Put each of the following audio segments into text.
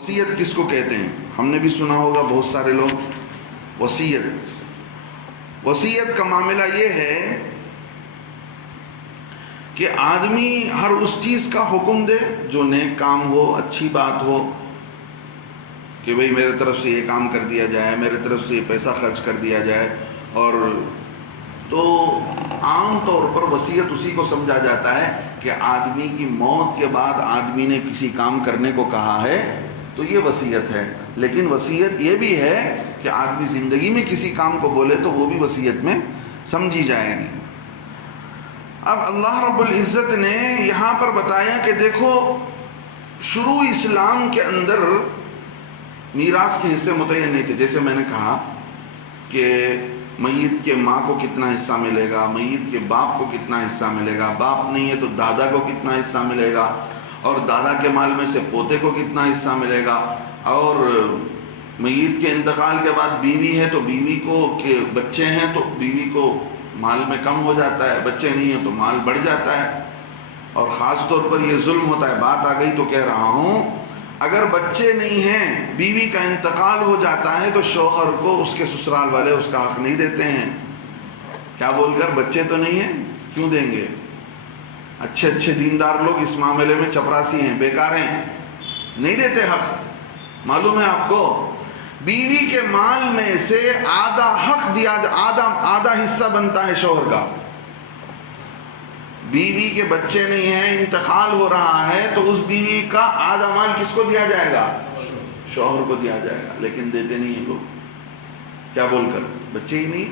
وصیت کس کو کہتے ہیں؟ ہم نے بھی سنا ہوگا بہت سارے لوگ وصیت کا معاملہ یہ ہے کہ آدمی ہر اس چیز کا حکم دے جو نیک کام ہو، اچھی بات ہو، کہ بھئی میرے طرف سے یہ کام کر دیا جائے، میرے طرف سے یہ پیسہ خرچ کر دیا جائے. اور تو عام طور پر وصیت اسی کو سمجھا جاتا ہے کہ آدمی کی موت کے بعد آدمی نے کسی کام کرنے کو کہا ہے تو یہ وصیت ہے. لیکن وصیت یہ بھی ہے کہ آدمی زندگی میں کسی کام کو بولے تو وہ بھی وصیت میں سمجھی جائے گی. اب اللہ رب العزت نے یہاں پر بتایا کہ دیکھو، شروع اسلام کے اندر میراث کے حصے متعین نہیں تھے. جیسے میں نے کہا کہ میت کے ماں کو کتنا حصہ ملے گا، میت کے باپ کو کتنا حصہ ملے گا، باپ نہیں ہے تو دادا کو کتنا حصہ ملے گا، اور دادا کے مال میں سے پوتے کو کتنا حصہ ملے گا، اور میت کے انتقال کے بعد بیوی ہے تو بیوی کو کہ بچے ہیں تو بیوی کو مال میں کم ہو جاتا ہے، بچے نہیں ہیں تو مال بڑھ جاتا ہے. اور خاص طور پر یہ ظلم ہوتا ہے. بات آ گئی تو کہہ رہا ہوں، اگر بچے نہیں ہیں، بیوی کا انتقال ہو جاتا ہے تو شوہر کو اس کے سسرال والے اس کا حق نہیں دیتے ہیں. کیا بول کر؟ بچے تو نہیں ہیں، کیوں دیں گے؟ اچھے اچھے دیندار لوگ اس معاملے میں چپراسی ہیں، بیکار ہیں، نہیں دیتے حق. معلوم ہے آپ کو، بیوی کے مال میں سے آدھا حق دیا، آدھا حصہ بنتا ہے شوہر کا. بیوی کے بچے نہیں ہیں، انتقال ہو رہا ہے تو اس بیوی کا آدھا مال کس کو دیا جائے گا؟ شوہر کو دیا جائے گا. لیکن دیتے نہیں ہیں لوگ. کیا بول کر؟ بچے ہی نہیں،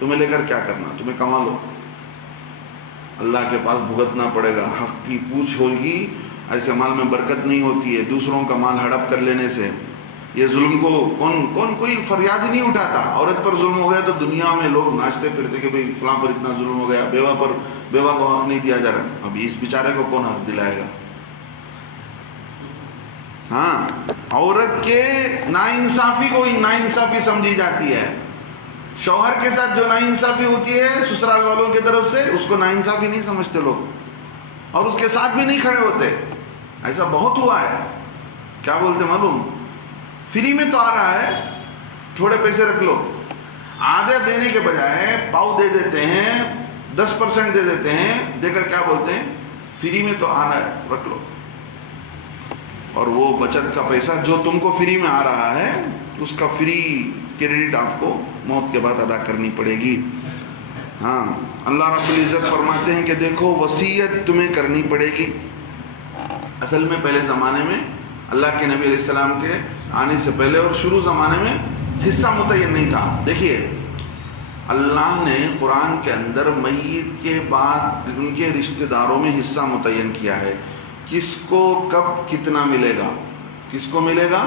تمہیں لے کر کیا کرنا، تمہیں کما لو، اللہ کے پاس بھگتنا پڑے گا. حق کی پوچھ ہوگی. ایسے مال میں برکت نہیں ہوتی ہے. دوسروں کا مال ہڑپ کر لینے سے یہ ظلم کو کون کوئی فریاد ہی نہیں اٹھاتا. عورت پر ظلم ہو گیا تو دنیا میں لوگ ناچتے پھرتے کہ بھئی فلاں پر اتنا ظلم ہو گیا، بیوہ کو حق نہیں دیا جا رہا. اب اس بیچارے کو کون حق دلائے گا؟ ہاں، عورت کے ناانصافی کو ناانصافی سمجھی جاتی ہے. شوہر کے ساتھ جو ناانصافی ہوتی ہے سسرال والوں کی طرف سے، اس کو ناانصافی نہیں سمجھتے لوگ، اور اس کے ساتھ بھی نہیں کھڑے ہوتے. ایسا بہت ہوا ہے. کیا بولتے معلوم؟ فری میں تو آ رہا ہے، تھوڑے پیسے رکھ لو. آدھے دینے کے بجائے پاؤ دے دیتے ہیں، 10% دے دیتے ہیں. دے کر کیا بولتے ہیں؟ فری میں تو آ رہا ہے، رکھ لو. اور وہ بچت کا پیسہ جو تم کو فری میں آ رہا ہے، اس کا فری کریڈٹ آپ کو موت کے بعد ادا کرنی پڑے گی. ہاں، اللہ رب العزت فرماتے ہیں کہ دیکھو، وصیت تمہیں کرنی پڑے گی. اصل میں پہلے زمانے میں اللہ کے نبی علیہ السلام کے آنے سے پہلے اور شروع زمانے میں حصہ متعین نہیں تھا. دیکھیے، اللہ نے قرآن کے اندر میت کے بعد ان کے رشتہ داروں میں حصہ متعین کیا ہے. کس کو کب کتنا ملے گا، کس کو ملے گا،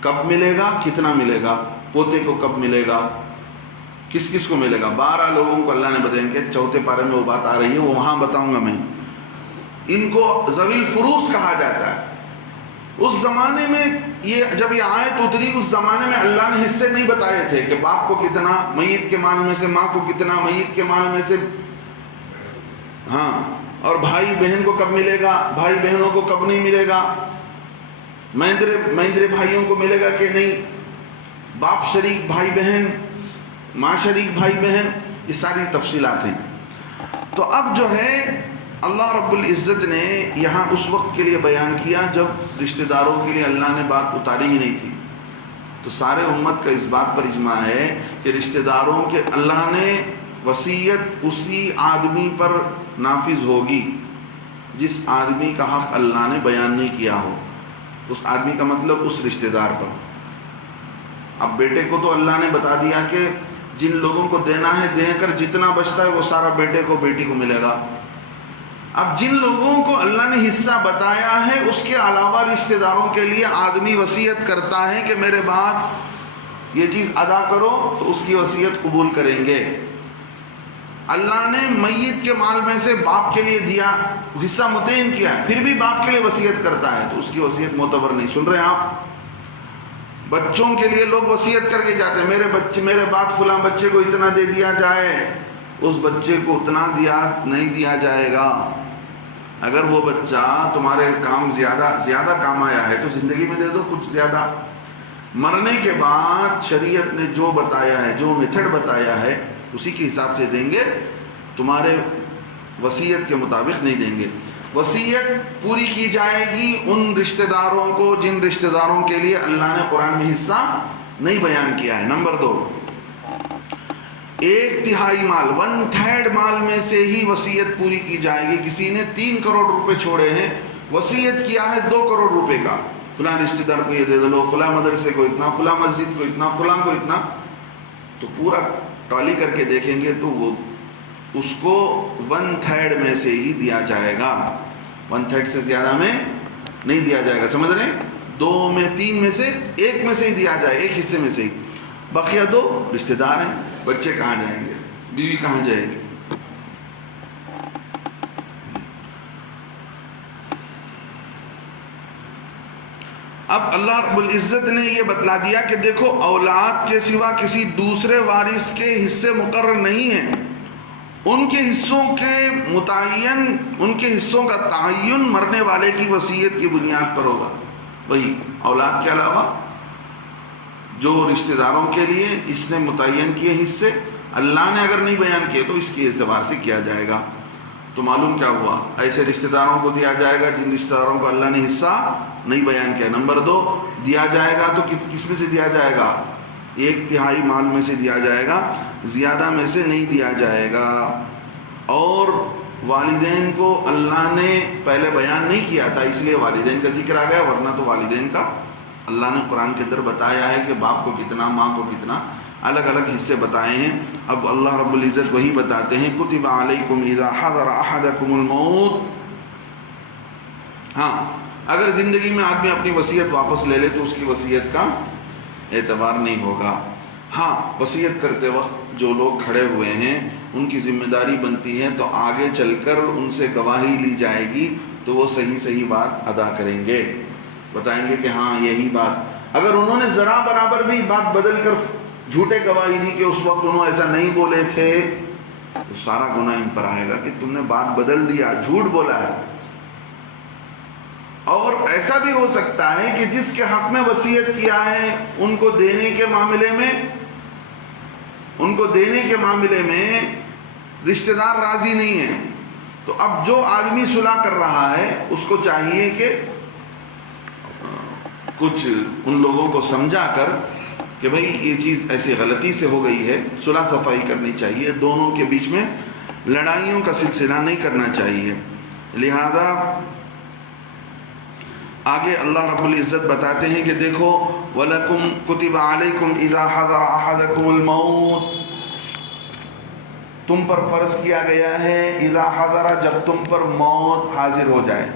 کب ملے گا، کتنا ملے گا، پوتے کو کب ملے گا، کس کس کو ملے گا. 12 لوگوں کو اللہ نے بتایا کہ چوتھے پارے میں وہ بات آ رہی ہے، وہ وہاں بتاؤں گا میں. ان کو ذوی الفروض کہا جاتا ہے. اس زمانے میں جب یہ آیت اتری، اس زمانے میں اللہ نے حصے نہیں بتائے تھے کہ باپ کو کتنا میت کے مال میں سے، ماں کو کتنا میت کے مال میں سے. ہاں، اور بھائی بہن کو کب ملے گا، بھائی بہنوں کو کب نہیں ملے گا، مہندرے بھائیوں کو ملے گا کہ نہیں، باپ شریک بھائی بہن، ماں شریک بھائی بہن، یہ ساری تفصیلات ہیں. تو اب جو ہے اللہ رب العزت نے یہاں اس وقت کے لیے بیان کیا جب رشتہ داروں کے لیے اللہ نے بات اتاری ہی نہیں تھی. تو سارے امت کا اس بات پر اجماع ہے کہ رشتہ داروں کے اللہ نے وصیت اسی آدمی پر نافذ ہوگی جس آدمی کا حق اللہ نے بیان نہیں کیا ہو. اس آدمی کا مطلب اس رشتہ دار پر. اب بیٹے کو تو اللہ نے بتا دیا کہ جن لوگوں کو دینا ہے دے کر جتنا بچتا ہے وہ سارا بیٹے کو بیٹی کو ملے گا. اب جن لوگوں کو اللہ نے حصہ بتایا ہے اس کے علاوہ رشتہ داروں کے لیے آدمی وصیت کرتا ہے کہ میرے بعد یہ چیز ادا کرو، تو اس کی وصیت قبول کریں گے. اللہ نے میت کے مال میں سے باپ کے لیے دیا، حصہ متعین کیا، پھر بھی باپ کے لیے وصیت کرتا ہے تو اس کی وصیت معتبر نہیں. سن رہے ہیں آپ؟ بچوں کے لیے لوگ وصیت کر کے جاتے ہیں، میرے بعد فلاں بچے کو اتنا دے دیا جائے. اس بچے کو اتنا نہیں دیا جائے گا. اگر وہ بچہ تمہارے کام زیادہ کام آیا ہے تو زندگی میں دے دو کچھ زیادہ. مرنے کے بعد شریعت نے جو بتایا ہے، جو میتھڈ بتایا ہے، اسی کے حساب سے دیں گے، تمہارے وصیت کے مطابق نہیں دیں گے. وصیت پوری کی جائے گی ان رشتہ داروں کو جن رشتہ داروں کے لیے اللہ نے قرآن میں حصہ نہیں بیان کیا ہے. نمبر 2، 1/3 مال، 1/3 مال میں سے ہی وصیت پوری کی جائے گی. کسی نے 3 کروڑ روپے چھوڑے ہیں، وصیت کیا ہے 2 کروڑ روپے کا، فلاں رشتہ دار کو یہ دے دو، فلاں مدرسے کو اتنا، فلاں مسجد کو اتنا، فلاں کو اتنا، تو پورا ٹالی کر کے دیکھیں گے تو وہ اس کو 1/3 میں سے ہی دیا جائے گا. 1/3 سے زیادہ میں نہیں دیا جائے گا. سمجھ رہے ہیں؟ 2 میں 3 میں سے 1 میں سے ہی دیا جائے، 1 حصے میں سے ہی. بقیہ 2 رشتہ دار ہیں. بچے کہاں جائیں گے؟ بیوی کہاں جائے گی؟ اب اللہ رب العزت نے یہ بتلا دیا کہ دیکھو اولاد کے سوا کسی دوسرے وارث کے حصے مقرر نہیں ہیں. ان کے حصوں کے متعین، ان کے حصوں کا تعین مرنے والے کی وصیت کی بنیاد پر ہوگا. وہی اولاد کے علاوہ جو رشتہ داروں کے لیے اس نے متعین کیے حصے، اللہ نے اگر نہیں بیان کیے تو اس کے اعتبار سے کیا جائے گا. تو معلوم کیا ہوا؟ ایسے رشتہ داروں کو دیا جائے گا جن رشتہ داروں کو اللہ نے حصہ نہیں بیان کیا. نمبر 2، دیا جائے گا تو کس میں سے دیا جائے گا؟ 1/3 مال میں سے دیا جائے گا، زیادہ میں سے نہیں دیا جائے گا. اور والدین کو اللہ نے پہلے بیان نہیں کیا تھا، اس لیے والدین کا ذکر آ گیا، ورنہ تو والدین کا اللہ نے قرآن کے اندر بتایا ہے کہ باپ کو کتنا، ماں کو کتنا، الگ الگ حصے بتائے ہیں. اب اللہ رب العزت وہی بتاتے ہیں، کتب علیکم اذا حضر احدکم الموت. ہاں، اگر زندگی میں آدمی اپنی وصیت واپس لے لے تو اس کی وصیت کا اعتبار نہیں ہوگا. ہاں، وصیت کرتے وقت جو لوگ کھڑے ہوئے ہیں ان کی ذمہ داری بنتی ہے تو آگے چل کر ان سے گواہی لی جائے گی تو وہ صحیح بات ادا کریں گے، بتائیں گے کہ ہاں یہی بات. اگر انہوں نے ذرا برابر بھی بات بدل کر جھوٹے گواہی دی کہ اس وقت انہوں ایسا نہیں بولے تھے تو سارا گناہ ان پر آئے گا کہ تم نے بات بدل دیا، جھوٹ بولا ہے. اور ایسا بھی ہو سکتا ہے کہ جس کے حق میں وصیت کیا ہے ان کو دینے کے معاملے میں رشتہ دار راضی نہیں ہیں، تو اب جو آدمی صلح کر رہا ہے اس کو چاہیے کہ کچھ ان لوگوں کو سمجھا کر کہ بھئی یہ چیز ایسی غلطی سے ہو گئی ہے، صلح صفائی کرنی چاہیے، دونوں کے بیچ میں لڑائیوں کا سلسلہ نہیں کرنا چاہیے. لہذا آگے اللہ رب العزت بتاتے ہیں کہ دیکھو وَلَكُمْ كُتِبَ عَلَيْكُمْ إِذَا حَضَرَ أَحَدَكُمُ الْمَوْتِ، تم پر فرض کیا گیا ہے اذا حضر، جب تم پر موت حاضر ہو جائے.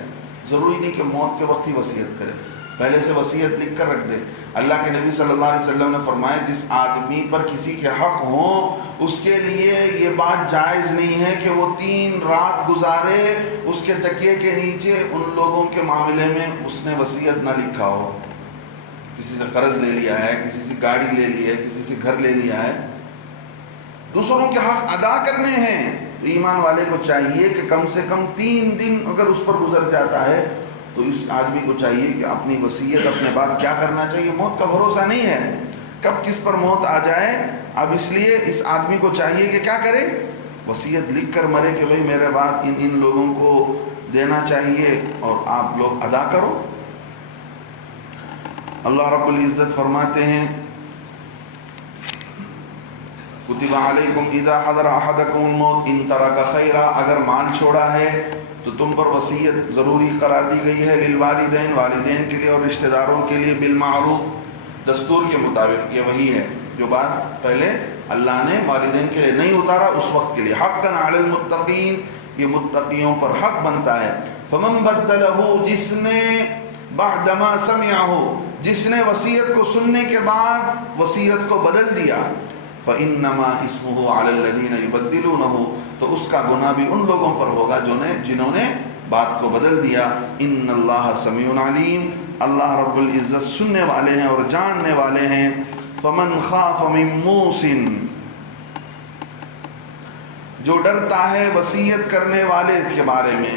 ضروری نہیں کہ موت کے وقت ہی وصیت کرے، پہلے سے وصیت لکھ کر رکھ دے. اللہ کے نبی صلی اللہ علیہ وسلم نے فرمایا جس آدمی پر کسی کے حق ہوں اس کے لیے یہ بات جائز نہیں ہے کہ وہ 3 رات گزارے اس کے تکیے کے نیچے ان لوگوں کے معاملے میں اس نے وصیت نہ لکھا ہو. کسی سے قرض لے لیا ہے، کسی سے گاڑی لے لی ہے، کسی سے گھر لے لیا ہے، دوسروں کے حق ادا کرنے ہیں. تو ایمان والے کو چاہیے کہ کم سے کم 3 دن اگر اس پر گزر جاتا ہے تو اس آدمی کو چاہیے کہ اپنی وصیت اپنے بعد کیا کرنا چاہیے. موت کا بھروسہ نہیں ہے، کب کس پر موت آ جائے. اب اس لیے اس آدمی کو چاہیے کہ کیا کرے؟ وصیت لکھ کر مرے کہ بھئی میرے بعد ان لوگوں کو دینا چاہیے اور آپ لوگ ادا کرو. اللہ رب العزت فرماتے ہیں کتب علیکم اذا حضر احدکم الموت ان ترک خیرا، اگر مال چھوڑا ہے تو تم پر وصیت ضروری قرار دی گئی ہے. للوالدین، والدین کے لیے اور رشتہ داروں کے لیے، بالمعروف، دستور کے مطابق. یہ وہی ہے جو بات پہلے اللہ نے والدین کے لیے نہیں اتارا اس وقت کے لیے. حقا علی المتقین، یہ متقیوں پر حق بنتا ہے. فمن بدلہ، جس نے بعدما سمعہ، جس نے وصیت کو سننے کے بعد وصیت کو بدل دیا، فإنما اسمه على الذين يبدلونه، تو اس کا گناہ بھی ان لوگوں پر ہوگا جنہوں نے بات کو بدل دیا. ان اللہ سمیع علیم، اللہ رب العزت سننے والے ہیں اور جاننے والے ہیں. فمن خاف من موص، جو ڈرتا ہے وصیت کرنے والے کے بارے میں،